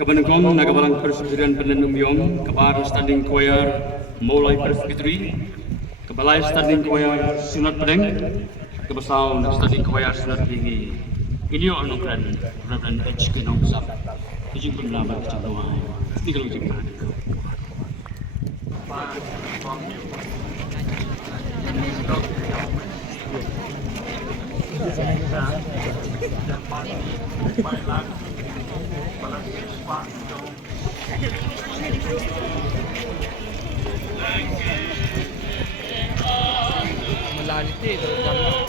Kabanangkom nagabalang Presbyterian Penenumyong, kabar standing choir Molay Presbytery, kabalay standing choir Sunat Pedeng, kabasaw standing choir Sunat Lingi. Inyo anong Reverend H. Kinong Sap. Ijing penlaman kecantuan. Ini kalau ijing mana kau? Malalit eh.